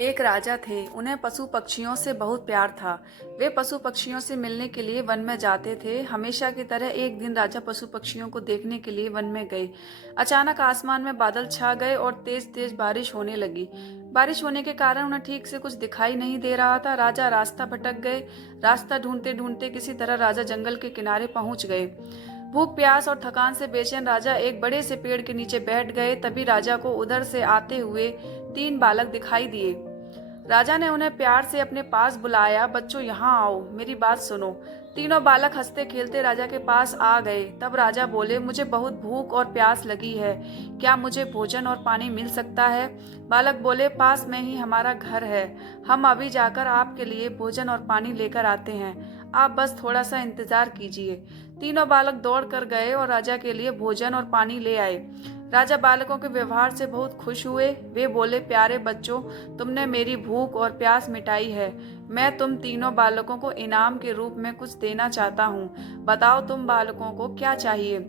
एक राजा थे। उन्हें पशु पक्षियों से बहुत प्यार था। वे पशु पक्षियों से मिलने के लिए वन में जाते थे। हमेशा की तरह एक दिन राजा पशु पक्षियों को देखने के लिए वन में गए। अचानक आसमान में बादल छा गए और तेज तेज बारिश होने लगी। बारिश होने के कारण उन्हें ठीक से कुछ दिखाई नहीं दे रहा था। राजा रास्ता भटक गए। रास्ता ढूंढते ढूंढते किसी तरह राजा जंगल के किनारे पहुंच गए। भूख प्यास और थकान से बेचैन राजा एक बड़े से पेड़ के नीचे बैठ गए। तभी राजा को उधर से आते हुए 3 बालक दिखाई दिए। राजा ने उन्हें प्यार से अपने पास बुलाया। बच्चों, यहाँ आओ, मेरी बात सुनो। तीनों बालक हंसते खेलते राजा के पास आ गए। तब राजा बोले, मुझे बहुत भूख और प्यास लगी है। क्या मुझे भोजन और पानी मिल सकता है? बालक बोले, पास में ही हमारा घर है। हम अभी जाकर आपके लिए भोजन और पानी लेकर आते हैं। आप बस थोड़ा सा इंतजार कीजिए। तीनों बालक दौड़ कर गए और राजा के लिए भोजन और पानी ले आए। राजा बालकों के व्यवहार से बहुत खुश हुए। वे बोले, प्यारे बच्चों, तुमने मेरी भूख और प्यास मिटाई है। मैं तुम तीनों बालकों को इनाम के रूप में कुछ देना चाहता हूँ। बताओ, तुम बालकों को क्या चाहिए?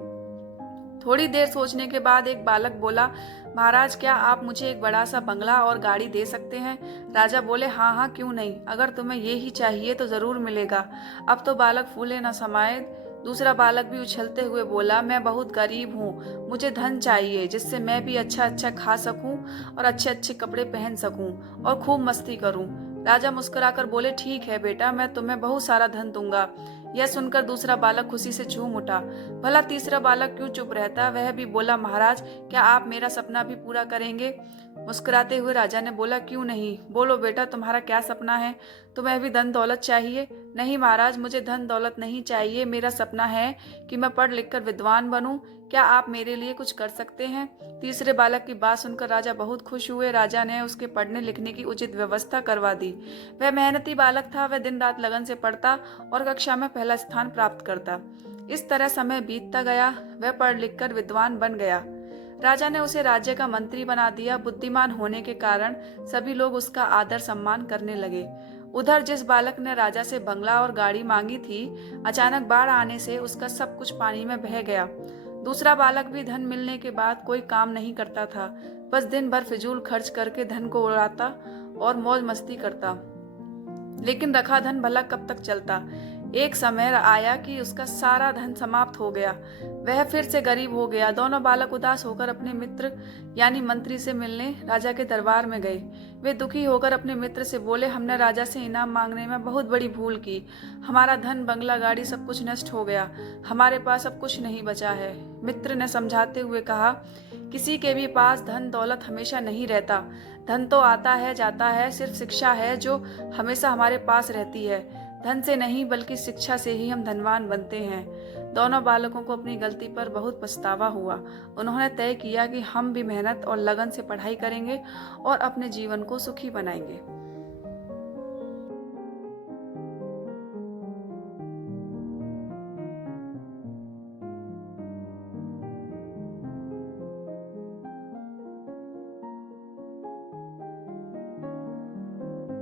थोड़ी देर सोचने के बाद एक बालक बोला, महाराज, क्या आप मुझे एक बड़ा सा बंगला और गाड़ी दे सकते हैं? राजा बोले, हाँ हाँ, क्यों नहीं। अगर तुम्हें ये ही चाहिए तो जरूर मिलेगा। अब तो बालक फूले न समाये। दूसरा बालक भी उछलते हुए बोला, मैं बहुत गरीब हूँ। मुझे धन चाहिए जिससे मैं भी अच्छा अच्छा खा सकूं और अच्छे अच्छे कपड़े पहन सकूं और खूब मस्ती करूं। राजा मुस्कुराकर बोले, ठीक है बेटा, मैं तुम्हें बहुत सारा धन दूंगा। यह सुनकर दूसरा बालक खुशी से झूम उठा। भला तीसरा बालक क्यों चुप रहता? वह भी बोला, महाराज, क्या आप मेरा सपना भी पूरा करेंगे? मुस्कुराते हुए राजा ने बोला, क्यों नहीं, बोलो बेटा, तुम्हारा क्या सपना है? तुम्हें भी धन दौलत चाहिए? नहीं महाराज, मुझे धन दौलत नहीं चाहिए। मेरा सपना है कि मैं पढ़ लिख कर विद्वान बनूं। क्या आप मेरे लिए कुछ कर सकते हैं? तीसरे बालक की बात सुनकर राजा बहुत खुश हुए। राजा ने उसके पढ़ने लिखने की उचित व्यवस्था करवा दी। वह मेहनती बालक था। वह दिन रात लगन से पढ़ता और कक्षा में पहला स्थान प्राप्त करता। इस तरह समय बीतता गया। वह पढ़ लिख कर विद्वान बन गया। राजा ने उसे राज्य का मंत्री बना दिया। बुद्धिमान होने के कारण सभी लोग उसका आदर सम्मान करने लगे। उधर जिस बालक ने राजा से बंगला और गाड़ी मांगी थी, अचानक बाढ़ आने से उसका सब कुछ पानी में बह गया। दूसरा बालक भी धन मिलने के बाद कोई काम नहीं करता था। बस दिन भर फिजूल खर्च करके धन को उड़ाता और मौज मस्ती करता। लेकिन रखा धन भला कब तक चलता? एक समय आया कि उसका सारा धन समाप्त हो गया। वह फिर से गरीब हो गया। दोनों बालक उदास होकर अपने मित्र यानी मंत्री से मिलने राजा के दरबार में गए। वे दुखी होकर अपने मित्र से बोले, हमने राजा से इनाम मांगने में बहुत बड़ी भूल की। हमारा धन, बंगला, गाड़ी सब कुछ नष्ट हो गया। हमारे पास अब कुछ नहीं बचा है। मित्र ने समझाते हुए कहा, किसी के भी पास धन दौलत हमेशा नहीं रहता। धन तो आता है जाता है, सिर्फ शिक्षा है जो हमेशा हमारे पास रहती है। धन से नहीं बल्कि शिक्षा से ही हम धनवान बनते हैं। दोनों बालकों को अपनी गलती पर बहुत पछतावा हुआ। उन्होंने तय किया कि हम भी मेहनत और लगन से पढ़ाई करेंगे और अपने जीवन को सुखी बनाएंगे।